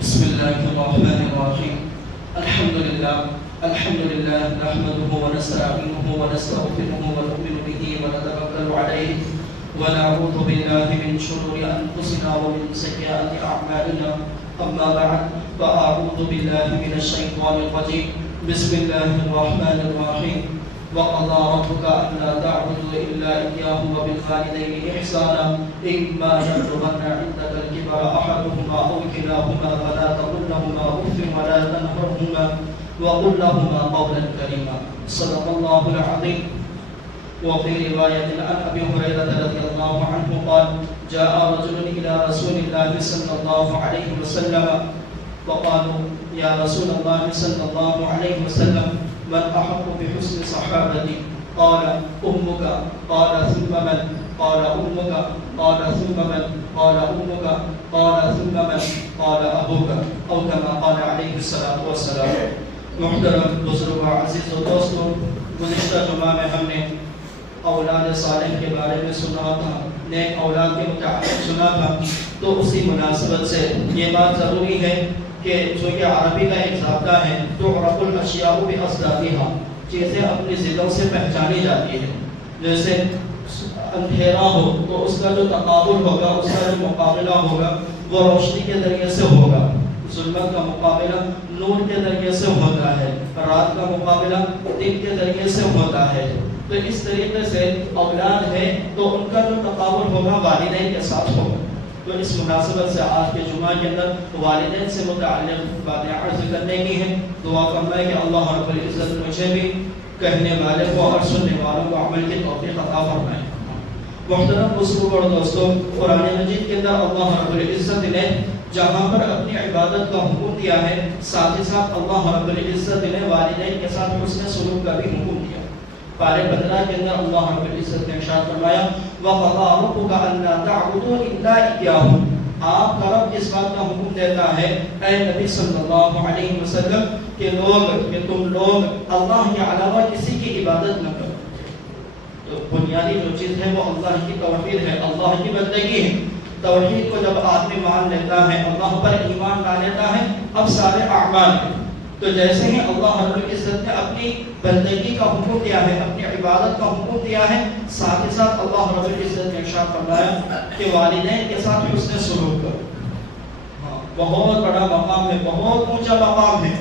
بسم الله الرحمن الرحيم. الحمد لله نحمده ونستعينه ونستغفره ونؤمن به ونتوكل عليه ونعوذ بالله من شرور أنفسنا ومن سيئات أعمالنا. أما بعد فأعوذ بالله من الشيطان الرجيم. بسم الله الرحمن الرحيم. وقضى ربك ألا تعبدوا إلا إياه وبالوالدين إحسانا إما يبلغن عندك الكبر أحدهما أو كلاهما فلا تقل لهما أف ولا تنهرهما وقل لهما قولا كريما. صدق الله العظيم. وفي رواية عن أبي هريرة رضي الله عنه قال: جاء رجل إلى رسول الله صلى الله عليه وسلم وقالوا: يا رسول الله صلى الله عليه وسلم من أحق بحسن صحابتي؟ قال: أمك. قال: ثم من؟ قال: أمك. قال: ثم من؟ قال: أمك. قال: ثم من؟ قال: أبوك. أو كما قال عليه الصلاة والسلام. محترم بزرگ عزیز و دوستوں، گزشتہ جمعہ میں ہم نے اولاد صالح کے بارے میں سنا تھا، نیک اولاد کے متعلق سنا تھا، تو اسی مناسبت سے یہ بات ضروری ہے کہ جو کہ عربی کا ایک ضابطہ ہے، تو عرب الاشیاء باصدادها، چیزیں اپنی ضدوں سے پہچانی جاتی ہے. جیسے اندھیرا ہو تو اس کا جو تقابل ہوگا، اس کا جو مقابلہ ہوگا وہ روشنی کے ذریعے سے ہوگا. ظلمت کا مقابلہ نور کے ذریعے سے ہوتا ہے، رات کا مقابلہ دن کے ذریعے سے ہوتا ہے. تو اس طریقے سے اولاد ہے تو ان کا جو تقابل ہوگا والدین کے ساتھ ہوگا. تو اس مناسبت سے آج کے جمعہ کے اندر والدین سے متعلق باتیں عرض کرنے کی ہیں. دعا فرمائے کہ اللہ رب العزت مجھے بھی، کہنے والے کو اور سننے والوں کو عمل کی توفیق عطا فرمائے. محترم بزرگوں اور دوستوں، قرآن مجید کے اندر اللہ رب العزت نے جہاں پر اپنی عبادت کا حکم دیا ہے، ساتھ ہی ساتھ اللہ رب العزت نے والدین کے ساتھ حسن سلوک کا بھی حکم دیا. پارے 15 کے اندر اللہ رب العزت نے ارشاد فرمایا: وَقَضَىٰ رَبُّكَ أَلَّا تَعْبُدُوا إِلَّا إِيَّاهُ. آپ کا رب اس بات کا حکم دیتا ہے اے نبی صلی اللہ علیہ وسلم کہ تم لوگ اللہ کے علاوہ کسی کی عبادت نہ کرو. تو بنیادی جو چیز ہے وہ اللہ کی توحید ہے، اللہ کی بندگی ہے. توحید کو جب آدمی مان لیتا ہے، اللہ پر ایمان لا لیتا ہے، اب سارے اعمال ہیں. تو جیسے ہی اللہ رب العزت نے اپنی بندگی کا حکم دیا ہے، اپنی عبادت کا حکم دیا ہے، ساتھ ہی ساتھ اللہ رب العزت نے ارشاد فرمایا کہ والدین کے ساتھ حسن سلوک کرو. بہت بڑا مقام ہے، بہت اونچا مقام ہے.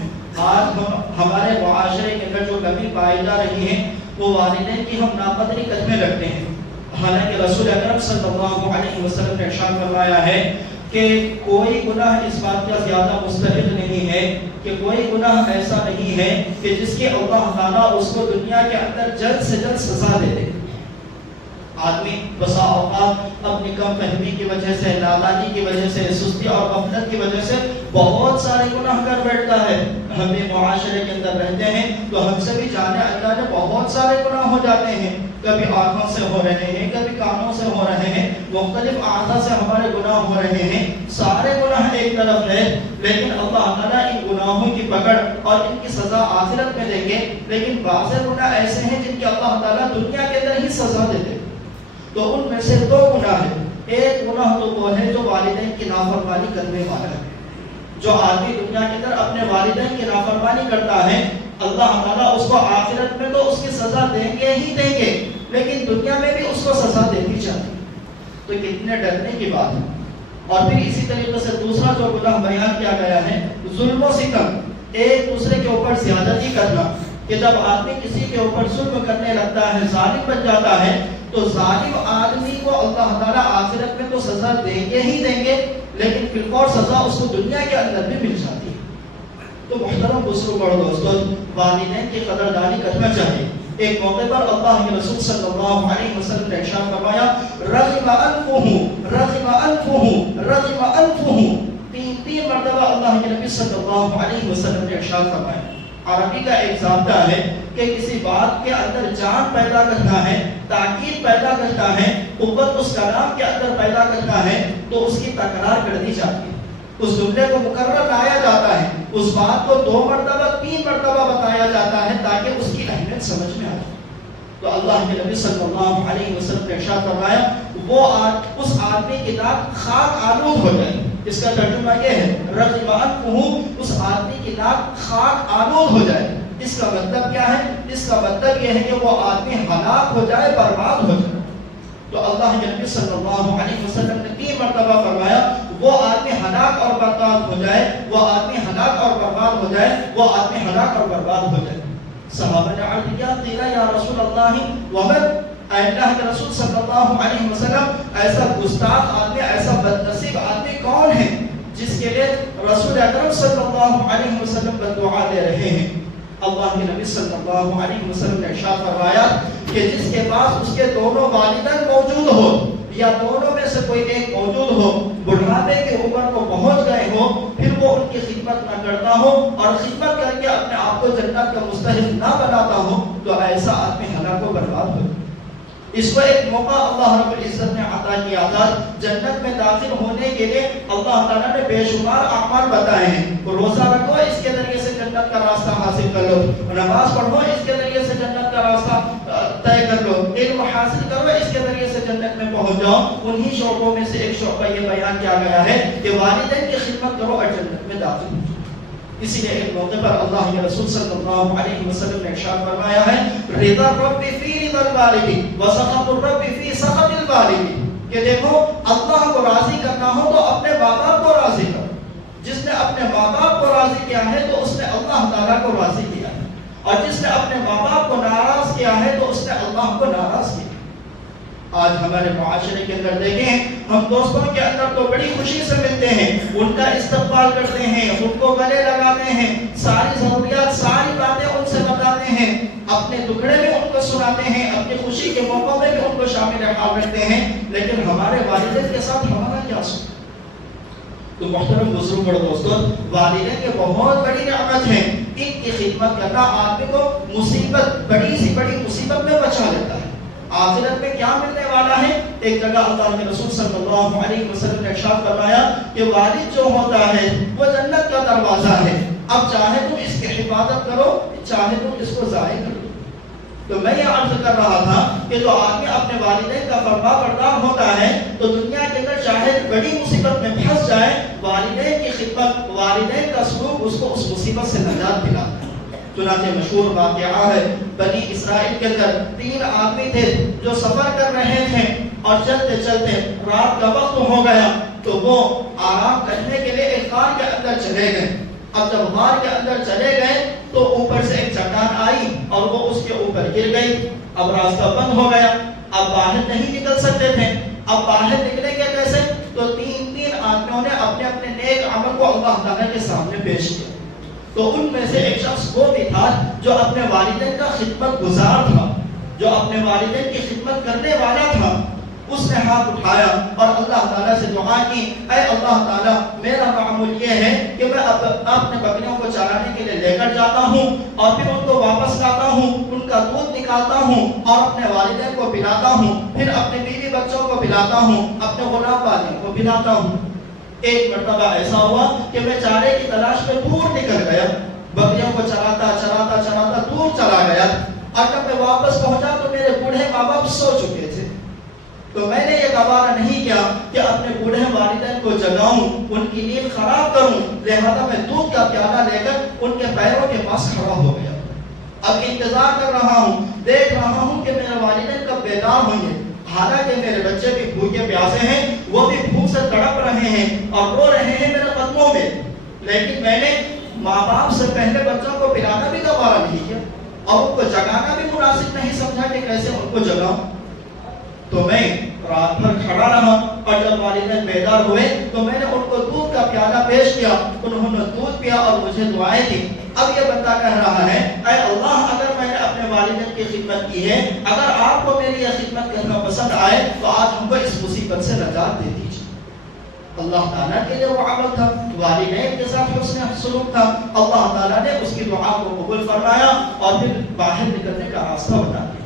آج ہمارے معاشرے کے اندر جو کمی پائی جا رہی ہے وہ والدین کی ہم ناقدری کرنے لگتے ہیں. حالانکہ رسول اکرم صلی اللہ علیہ وسلم نے ارشاد فرمایا ہے کہ کوئی گناہ اس بات کا زیادہ مستحق نہیں ہے، کہ کوئی گناہ ایسا نہیں ہے کہ جس کے اللہ تعالیٰ اس کو دنیا کے اندر جلد سے جلد سزا دے دے. آدمی بسا اوقات اپنی کم فہمی کی وجہ سے، نادانی کی وجہ سے، سستی اور غفلت کی وجہ سے بہت سارے گناہ کر بیٹھتا ہے. ہم بھی معاشرے کے اندر رہتے ہیں تو ہم سے بھی جانے اجانے بہت سارے گناہ ہو جاتے ہیں. کبھی آنکھوں سے ہو رہے ہیں، کبھی کانوں سے ہو رہے ہیں، مختلف اعضاء سے ہمارے گناہ ہو رہے ہیں. سارے گناہ ایک طرف ہے، لیکن اللہ تعالیٰ ان گناہوں کی پکڑ اور ان کی سزا آخرت میں دیں گے. لیکن بعض گناہ ایسے ہیں جن کی اللہ تعالیٰ دنیا کے اندر ہی سزا دے دے. تو ان میں سے 2 گناہ ہیں. ایک گناہ تو وہ ہے جو والدین کی نافرمانی کرنے والا ہے. جو آدمی دنیا کے اندر اپنے والدین کی نافرمانی کرتا ہے، اللہ تعالیٰ اس کو آخرت میں تو اس کی سزا دیں گے ہی دیں گے، لیکن دنیا میں بھی اس کو سزا دینی چاہیے. تو کتنے ڈرنے کی بات ہے. اور پھر اسی طریقے سے دوسرا جو گناہ بیان کیا گیا ہے، ظلم و ستم، ایک دوسرے کے اوپر زیادتی کرنا. کہ جب آدمی کسی کے اوپر ظلم کرنے لگتا ہے، ظالم بن جاتا ہے، تو ظالم آدمی کو اللہ تعالیٰ آخرت میں تو سزا دیں گے ہی دیں گے، لیکن پھر اور سزا اس کو دنیا کے اندر بھی مل جاتی ہے. تو محترم بزرگوں اور دوستوں، والدین کی قدردانی کرنا چاہیے. ایک موقع پر اللہ کے رسول صلی اللہ علیہ وسلم نے ارشاد فرمایا: رغم انفہ رغم انفہ رغم انفہ. 3 مرتبہ اللہ کے نبی صلی اللہ علیہ وسلم نے ارشاد فرمایا. عربی کا ایک ضابطہ ہے کہ کسی بات کے اندر جان پیدا کرنا ہے، تاکید پیدا کرتا ہے، قوت اس کلام کے اندر پیدا کرتا ہے، تو اس کی تکرار کر دی جاتی ہے. اس جملے کو مکرر لایا جاتا ہے، اس بات کو 2 مرتبہ 3 مرتبہ بتایا جاتا ہے تاکہ اس کی اہمیت سمجھ میں آ جائے. تو اللہ کے نبی صلی اللہ علیہ وسلم نے ارشاد فرمایا: وہ اس آدمی کی ناک خاک آلود ہو جائے. اس کا ترجمہ یہ ہے رغم انفہ، اس آدمی کی ناک خاک آلود ہو جائے۔ اس کا مطلب کیا ہے؟ اس کا مطلب یہ ہے کہ وہ آدمی ہلاک ہو جائے، برباد ہو جائے۔ تو اللہ کے نبی صلی اللہ علیہ وسلم نے 3 مرتبہ فرمایا وہ آدمی ہلاک اور برباد ہو جائے، وہ آدمی ہلاک اور برباد ہو جائے، وہ آدمی ہلاک اور برباد ہو جائے۔ صحابہ نے عرض کیا قیل یا رسول اللہ ومن، اے اللہ کے رسول صلی اللہ علیہ وسلم ایسا گستاخ آدمی، ایسا بدنصیب آدمی کون ہے جس کے لیے رسول اکرم صلی اللہ علیہ وسلم بددعا دے رہے ہیں؟ اللہ کے نبی صلی اللہ علیہ وسلم نے ارشاد فرمایا کہ جس کے پاس اس کے دونوں والدین موجود ہو یا دونوں میں سے کوئی ایک موجود ہو، بڑھاپے کے عمر کو پہنچ گئے ہو، پھر وہ ان کی خدمت نہ کرتا ہو اور خدمت کر کے اپنے آپ کو جنت کا مستحق نہ بناتا ہو، تو ایسا آدمی ہلاک و برباد ہو۔ اس کو ایک موقع اللہ رب العزت نے عطا کیا تھا، جنت میں داخل ہونے کے لیے اللہ تعالیٰ نے بے شمار اعمال بتائے ہیں۔ روزہ رکھو، اس کے ذریعے سے جنت کا راستہ حاصل کر لو، نماز پڑھو، اس کے ذریعے سے جنت کا راستہ طے کر لو، علم حاصل کرو، اس کے ذریعے سے جنت میں پہنچ جاؤ۔ انہی شعبوں میں سے ایک شعبہ یہ بیان کیا گیا ہے کہ والدین کی خدمت کرو اور جنت میں داخل ہو۔ اسی لیے ایک موقع پر اللہ کے رسول صلی اللہ علیہ وسلم نے ارشاد فرمایا ہے رضا الرب فی رضا الوالد وسخط الرب فی سخط الوالد، کہ دیکھو اللہ کو راضی کرنا ہو تو اپنے ماں باپ کو راضی کرو۔ جس نے اپنے ماں باپ کو راضی کیا ہے تو اس نے اللہ تعالیٰ کو راضی کیا ہے، اور جس نے اپنے ماں باپ کو ناراض کیا ہے تو اس نے اللہ کو ناراض کیا۔ آج ہمارے معاشرے کے اندر دیکھیں، ہم دوستوں کے اندر تو بڑی خوشی سے ملتے ہیں، ان کا استقبال کرتے ہیں، ان کو گلے لگاتے ہیں، ساری ضروریات، ساری باتیں ان سے بتاتے ہیں، اپنے دکھڑے میں ان کو سناتے ہیں، اپنی خوشی کے موقع میں بھی ان کو شامل حال رکھتے ہیں، لیکن ہمارے والدین کے ساتھ ہمارا کیا سلوک؟ تو محترم بزرگ اور دوستوں، والدین کے بہت بڑی نعمت ہے، ان کی خدمت کرنا آدمی کو مصیبت، بڑی سی بڑی مصیبت میں بچا لیتا ہے۔ آخرت میں کیا ملنے والا ہے؟ ایک جگہ اللہ کے رسول صلی اللہ علیہ وسلم نے ارشاد فرمایا کہ والد جو ہوتا ہے وہ جنت کا دروازہ ہے، اب چاہے تم اس کی حفاظت کرو، چاہے تم اس کو ضائع کرو۔ تو میں یہ عرض کر رہا تھا کہ جو آدمی اپنے والدین کا فرما بردار ہوتا ہے تو دنیا کے اندر چاہے بڑی مصیبت میں پھنس جائے، والدین کی خدمت، والدین کا سلوک اس کو اس مصیبت سے نجات دلاتا ہے۔ چنانچہ مشہور واقعہ ہے، بنی اسرائیل کے اندر 3 آدمی تھے جو سفر کر رہے تھے اور چلتے چلتے رات کا وقت ہو گیا تو وہ آرام کرنے کے لیے ایک غار کے اندر چلے گئے۔ اب جب غار کے اندر چلے گئے تو اوپر سے ایک چٹان آئی اور وہ اس کے اوپر گر گئی۔ اب راستہ بند ہو گیا، اب باہر نہیں نکل سکتے تھے۔ اب باہر نکلیں گے کیسے؟ تو 3 آدمیوں نے اپنے اپنے نیک عمل کو اللہ تعالیٰ کے سامنے پیش کیا۔ تو ان میں سے ایک شخص وہ بھی تھا جو اپنے والدین کا خدمت گزار تھا، جو اپنے والدین کی خدمت کرنے والا تھا۔ اس نے ہاتھ اٹھایا اور اللہ تعالیٰ سے دعا کی، اے اللہ تعالیٰ میرا معمول یہ ہے کہ میں اپنے بکریوں کو چرانے کے لیے لے کر جاتا ہوں اور پھر ان کو واپس لاتا ہوں، ان کا دودھ نکالتا ہوں اور اپنے والدین کو پلاتا ہوں، پھر اپنے بیوی بچوں کو پلاتا ہوں، اپنے غلام بالیوں کو پلاتا ہوں۔ ایک مرتبہ ایسا ہوا کہ میں چارے کی تلاش میں دور نکل گیا، بکریوں کو چراتا چراتا چراتا دور چلا گیا، اور جب میں واپس پہنچا تو میرے بوڑھے ماں باپ سو چکے تھے۔ تو میں نے یہ گوارا نہیں کیا کہ اپنے بوڑھے والدین کو جگاؤں، ان کی نیند خراب کروں، لہذا میں دودھ کا پیالہ لے کر ان کے پیروں کے پاس کھڑا ہو گیا۔ اب انتظار کر رہا ہوں، دیکھ رہا ہوں کہ میرے والدین کب بیدار ہوں گے، حالانکہ میرے بچے بھی بھوکے پیاسے ہیں، وہ بھی بھوک سے تڑپ رہے ہیں اور رو رہے ہیں میرے قدموں میں، لیکن میں نے ماں باپ سے پہلے بچوں کو پلانا بھی گوارا نہیں کیا اور ان کو جگانا بھی مناسب نہیں سمجھا کہ کیسے ان کو جگاؤں۔ تو میں رات بھر کھڑا رہا اور جب والدین بیدار ہوئے تو میں نے ان کو دودھ کا پیالہ پیش کیا، انہوں نے دودھ پیا اور مجھے دعائیں دی۔ اب یہ بندہ کہہ رہا ہے، اے اللہ اگر میں نے اپنے والدین کی خدمت کی ہے، اگر آپ کو میری یہ خدمت کرنا پسند آئے تو آج ہم کو اس مصیبت سے نجات دے دیجیے۔ اللہ تعالیٰ کے لیے وہ عمل تھا، والدین کے ساتھ حسن سلوک تھا، اللہ تعالیٰ نے اس کی دعا کو قبول فرمایا اور پھر باہر نکلنے کا راستہ بتا دیا۔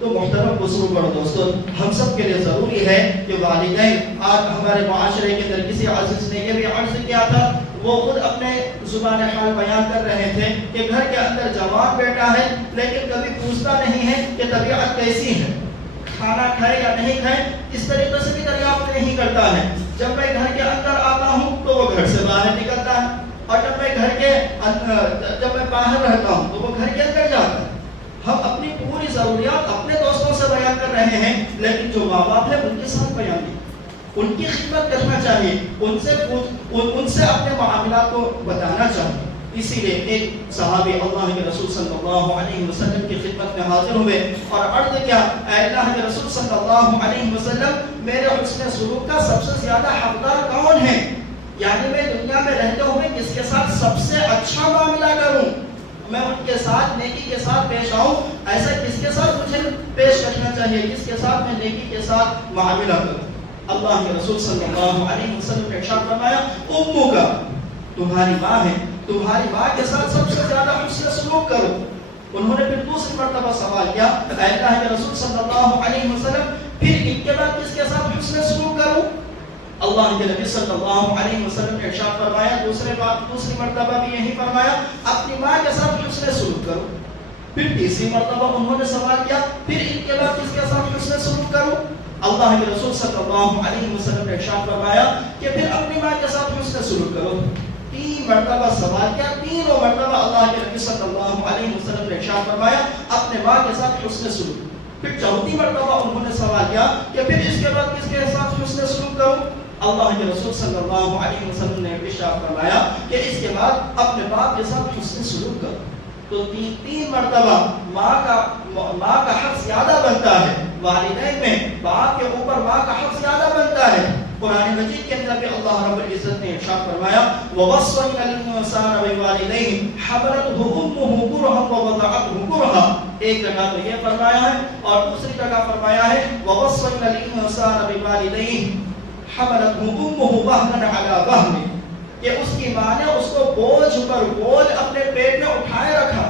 تو محترم بزرگ اور دوستوں، ہم سب کے لیے ضروری ہے کہ والدین، آج ہمارے معاشرے کے اندر کسی عزیز نے یہ بھی عرض کیا تھا، وہ خود اپنے زبان حال بیان کر رہے تھے کہ گھر کے اندر جوان بیٹا ہے لیکن کبھی پوچھتا نہیں ہے کہ طبیعت کیسی ہے، کھانا کھائے یا نہیں کھائے، اس طریقے سے بھی دریافت نہیں کرتا ہے۔ جب میں گھر کے اندر آتا جب میں باہر رہتا ہوں تو وہ گھر کے اندر جاتا ہے. ہم اپنی پوری ضروریات اپنے دوستوں سے بیان کر رہے ہیں، لیکن جو ماں باپ ہے ان کے ساتھ بیان نہیں. ان کی خدمت کرنا چاہیے، ان سے اپنے معاملات کو بتانا چاہیے. اسی لیے ایک صحابی اللہ کے رسول صلی اللہ علیہ وسلم کی خدمت میں حاضر ہوئے اور عرض کیا، اے اللہ کے رسول صلی اللہ علیہ وسلم، میرے حسن سلوک کا سب سے زیادہ حقدار کون ہے؟ یعنی میں دنیا میں رہتے ہوئے کس کے ساتھ سب سے اچھا معاملہ کروں، میں ان کے ساتھ نیکی کے ساتھ پیش آؤں، ایسا کس کے ساتھ مجھے پیش کرنا چاہیے، کس کے ساتھ میں نیکی کے ساتھ معاملہ کروں؟ اللہ کے رسول صلی اللہ علیہ وسلم نے ارشاد فرمایا، امو کا، تمہاری ماں ہے، تمہاری ماں کے ساتھ سب سے زیادہ حسن سلوک کرو. انہوں نے پھر دوسری مرتبہ سوال کیا، اے اللہ کے رسول صلی اللہ علیہ وسلم، پھر ان کے بعد کس کے ساتھ حسن سلوک کروں؟ اللہ کے نبی صلی اللہ علیہ وسلم نے ارشاد فرمایا، دوسری مرتبہ بھی یہی فرمایا، اپنی ماں کے ساتھ حسن سلوک کرو. پھر تیسری مرتبہ انہوں نے سوال کیا، پھر ان کے بعد کس کے ساتھ حسن سلوک کروں؟ اللہ کے رسول صلی اللہ علیہ وسلم نے ارشاد فرمایا کہ پھر اپنی ماں کے ساتھ حسن سلوک کرو. 3 مرتبہ سوال کیا، تینوں مرتبہ اللہ کے نبی صلی اللہ علیہ وسلم نے ارشاد فرمایا اپنے ماں کے ساتھ حسن سلوک. پھر چوتھی مرتبہ انہوں نے سوال کیا کہ پھر اس کے بعد کس کے ساتھ حسن سلوک کروں؟ اللہ کے رسول صلی اللہ علیہ وسلم نے ارشاد فرمایا کہ اس کے بعد اپنے باپ کے ساتھ حسن سلوک کرو. تو 3 مرتبہ ماں کا حق زیادہ بنتا ہے، والدین میں باپ کے اوپر ماں کا حق زیادہ بنتا ہے. قرآن مجید کے اندر بھی اللہ رب العزت نے ارشاد فرمایا، وَوَصَّيْنَا الْإِنسَانَ بِوَالِدَيْهِ حَمَلَتْهُ أُمُّهُ كُرْهًا وَوَضَعَتْهُ كُرْهًا. ایک جگہ تو یہ فرمایا ہے اور دوسری جگہ فرمایا ہے وَوَصَّيْنَا الْإِنسَانَ بِوَالِدَيْهِ حَمَلَتْهُ أُمُّهُ وَهْنًا عَلَى وَهْنٍ، کہ اس کی ماں نے اس کو بوجھ پر بوجھ اپنے پیٹ میں اٹھائے رکھا.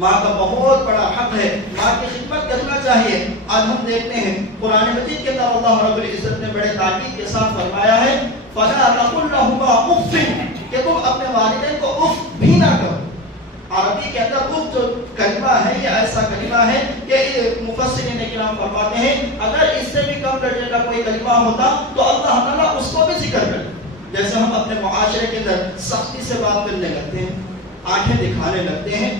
ماں کا بہت بڑا حق ہے، ماں کی خدمت کرنا چاہیے. آج ہم دیکھتے ہیں قرآن مجید کے اندر اللہ رب العزت نے بڑے تاکید کے ساتھ فرمایا ہے، فَلَا تَقُلْ لَهُمَا أُفٍّ، کہ تم اپنے والدین کو اف بھی نہ کرو. عربی کے اندر اف جو کلمہ ہے یہ ایسا کلمہ ہے کہ مفسرین کرام فرماتے ہیں اگر اس سے بھی کم درجے کا کوئی کلمہ ہوتا تو اللہ تعالیٰ اس کو بھی ذکر کرے. جیسے ہم اپنے معاشرے کے اندر سختی سے بات کرنے لگتے ہیں، آنکھیں دکھانے لگتے ہیں،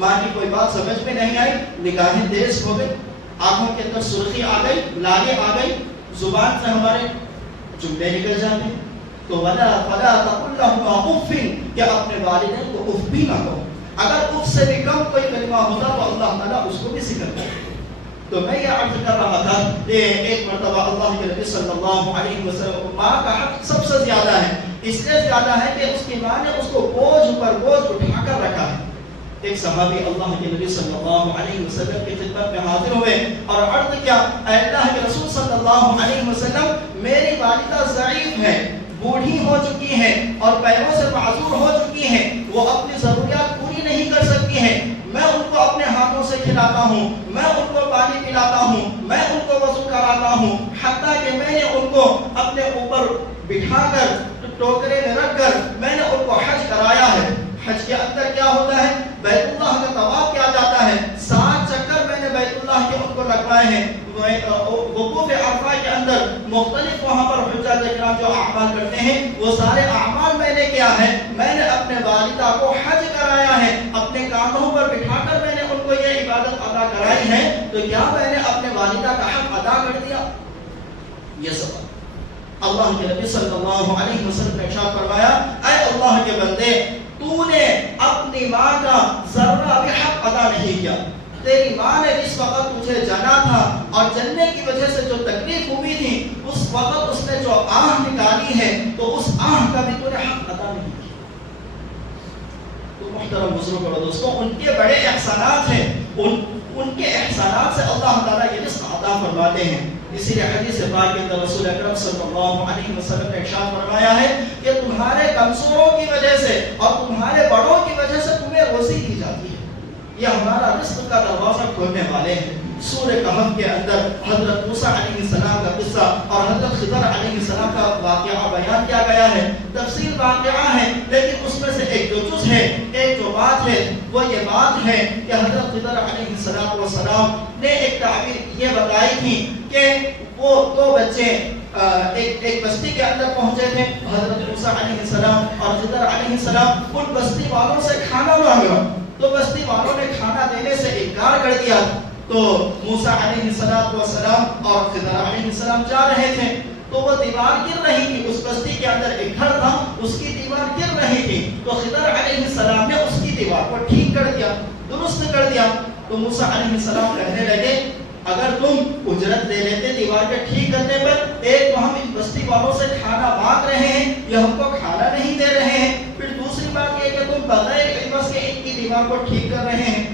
ماں کی کوئی بات سمجھ میں نہیں آئی، نگاہیں تیز ہو گئی، آنکھوں کے اندر سرخی آ گئی، لالے آ گئی، زبان سے ہمارے جملے نکل جاتے ہیں. تو فَلَا تَقُلْ لَهُمَا أُفٍّ، کہ اپنے والدین کو اف بھی نہ کہو. اگر اف سے بھی کم کوئی کلمہ ہوتا تو اللہ تعالیٰ اس کو بھی ذکر کرے. تو میں یہ عرض کر رہا تھا کہ ایک مرتبہ اللہ کے نبی صلی اللہ علیہ وسلم، ماں کا حق سب سے زیادہ ہے، اس لیے زیادہ ہے کہ اس کی ماں نے اس کو بوجھ پر بوجھ اٹھا کر رکھا ہے. ایک صحابی اللہ کے نبی صلی اللہ علیہ وسلم کی خدمت میں حاضر ہوئے اور عرض کیا، اے اللہ کے رسول صلی اللہ علیہ وسلم، میری والدہ ضعیف ہے، بوڑھی ہو چکی ہے اور پیروں سے معذور ہو چکی ہے، وہ اپنی ضروریات پوری نہیں کر سکتی ہے. میں ان کو اپنے ہاتھوں سے کھلاتا ہوں، میں ان کو پانی پلاتا ہوں، میں ان کو وضو کراتا ہوں، حتیٰ کہ میں نے ان کو اپنے اوپر بٹھا کر ٹوکرے میں رکھ کر میں نے ان کو حج کرایا ہے. حج کے اندر کیا ہوتا ہے؟ بیت اللہ کا طواف کیا جاتا ہے، 7 چکر میں نے بیت اللہ کے ان کو لگوائے ہیں. وقوف عرفہ کے اندر مختلف وہاں پر حجاج کرام جو اعمال کرتے ہیں وہ سارے اعمال میں نے کیا ہے، میں نے اپنے والدہ کو حج کرایا ہے، اپنے کاندھوں پر بٹھا کر میں نے ان کو یہ عبادت ادا کرائی ہے. تو کیا میں نے اپنے والدہ کا حق ادا کر دیا؟ یہ سوال. اللہ کے نبی صلی اللہ علیہ وسلم نے ارشاد فرمایا، اے اللہ کے بندے، تو نے اپنی ماں کا ذرہ بھی حق ادا نہیں کیا. تیری ماں نے جس وقت تجھے جنا تھا اور جننے کی وجہ سے جو تکلیف ہوئی تھی، اس وقت اس نے جو آہ نکالی ہے تو اس آہ کا بھی تو نے حق ادا نہیں کیا. تو محترم بزرگوں اور دوستوں، ان کے بڑے احسانات ہیں، ان کے احسانات سے اللہ تعالیٰ یہ رزق عطا فرماتے ہیں. اسی لیے حدیث پاک کے اندر رسول اکرم صلی اللہ علیہ وسلم نے ارشاد فرمایا ہے کہ تمہارے کمزوروں کی وجہ سے اور تمہارے بڑوں کی وجہ سے تمہیں روزی دی جاتی ہے. یہ ہمارا رزق کا دروازہ کھولنے والے ہیں. سورہ کہف کے اندر حضرت موسیٰ علیہ السلام کا قصہ اور حضرت خضر علیہ السلام کا واقعہ بیان کیا گیا ہے. تفصیل واقعہ ہے لیکن اس میں سے ایک جو جز ہے، ایک جو بات ہے، وہ یہ بات ہے کہ حضرت خضر علیہ السلام نے ایک تعبیر یہ بتائی تھی کہ وہ 2 بچے ایک بستی کے اندر پہنچے تھے. حضرت موسیٰ علیہ السلام اور خضر علیہ السلام ان بستی والوں سے کھانا مانگا تو بستی والوں نے کھانا دینے سے انکار کر دیا. تو موسیٰ علیہ السلام اور خضر علیہ السلام جا رہے تھے تو وہ دیوار گر رہی تھی. اس بستی کے اندر ایک گھر تھا, اس کی دیوار گر رہی تھی. تو خضر علیہ السلام نے اس کی دیوار کو ٹھیک کر دیا, درست کر دیا. تو موسیٰ علیہ السلام کہنے لگے اگر تم اجرت لے لیتے دیوار کے ٹھیک کرنے پر, ایک تو ہم اس بستی والوں سے کھانا مانگ رہے ہیں, یہ ہم کو کھانا نہیں دے رہے ہیں, پھر دوسری بات یہ کہ تم بغیر عوض کے ان کی دیوار کو ٹھیک کر رہے ہیں.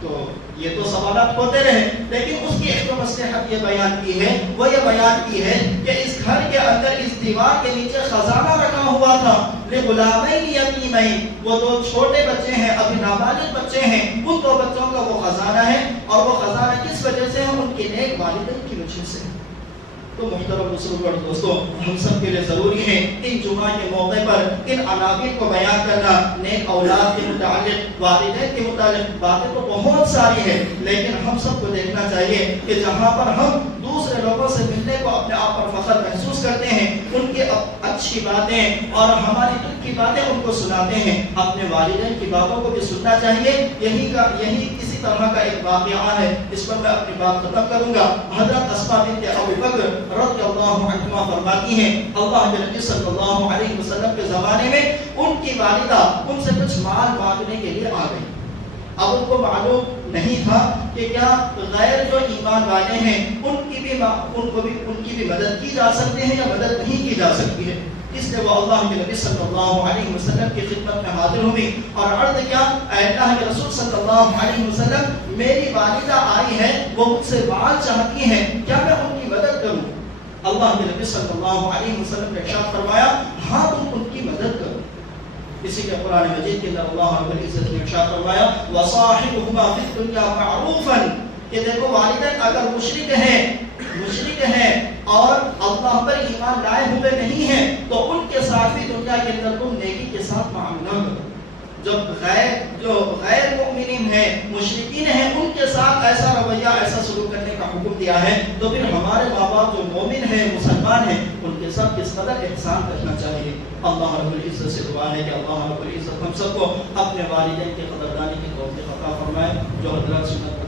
تو یہ تو سوالات ہوتے رہے, لیکن اس کی ایک تو مصلحت یہ بیان کی ہے, وہ یہ بیان کی ہے کہ اس گھر کے اندر اس دیوار کے نیچے خزانہ رکھا ہوا تھا. لغلامین یتیمین, وہ دو چھوٹے بچے ہیں, ابھی نابالغ بچے ہیں, ان دو بچوں کا وہ خزانہ ہے. اور وہ خزانہ کس وجہ سے ہے؟ ان کے نیک والدین کی وجہ سے. تو محترم مسلمان اور دوستو, ہم سب کے لیے ضروری ہے ان جمعہ کے موقع پر ان عناوین کو بیان کرنا. نیک اولاد کے متعلق, والدین کے متعلق باتیں تو بہت ساری ہیں, لیکن ہم سب کو دیکھنا چاہیے کہ جہاں پر ہم دوسرے لوگوں سے ملنے کو اپنے آپ پر فخر محسوس کرتے ہیں, ان کی اچھی باتیں اور ہماری دل کی باتیں ان کو سناتے ہیں, اپنے والدین کی باتوں کو بھی سننا چاہیے. یہی اسی طرح کا ایک واقعہ ہے, اس پر میں اپنی بات ختم کروں گا. حضرت اسماء بنت ابی بکر رضی اللہ عنہا فرماتی ہیں اللہ کے نبی صلی اللہ علیہ وسلم کے زمانے میں ان کی والدہ ان سے کچھ مال مانگنے کے لیے آ گئی. اب ان کو معلوم نہیں تھا کہ کیا غیر جو ایمان والے ہیں ان کی بھی مدد کی جا سکتی ہے یا مدد نہیں کی جا سکتی ہے. اس لیے وہ اللہ کے نبی صلی اللہ علیہ وسلم کی خدمت میں حاضر ہوئی اور عرض کیا, اے اللہ کے رسول صلی اللہ علیہ وسلم, میری والدہ آئی ہے, وہ مجھ سے مال چاہتی ہیں, کیا میں ان کی مدد کروں؟ اللہ کے نبی صلی اللہ علیہ وسلم نے ارشاد فرمایا ہاں تم ان کی مدد کرو. اسی کے قرآن مجید کے اندر اللہ رب العزت نے ارشاد فرمایا وصاحبهما فی الدنیا معروفا, کہ دیکھو والدین اگر مشرک ہیں اور اللہ پر ایمان لائے ہوئے نہیں ہیں تو ان کے ساتھ بھی دنیا کے اندر تم نیکی کے ساتھ معاملہ کرو. جو غیر مومنین ہیں, مشرکین ہیں, ان کے ساتھ ایسا رویہ, ایسا سلوک کرنے کا حکم دیا ہے, تو پھر ہمارے ماں باپ جو مومن ہیں, مسلمان ہیں, ان کے ساتھ کس قدر احسان کرنا چاہیے. اللہ رب العزت سے دعا ہے کہ اللہ رب العزت ہم سب کو اپنے والدین کی قدردانی کی توفیق عطا فرمائے. جو حضرات سنت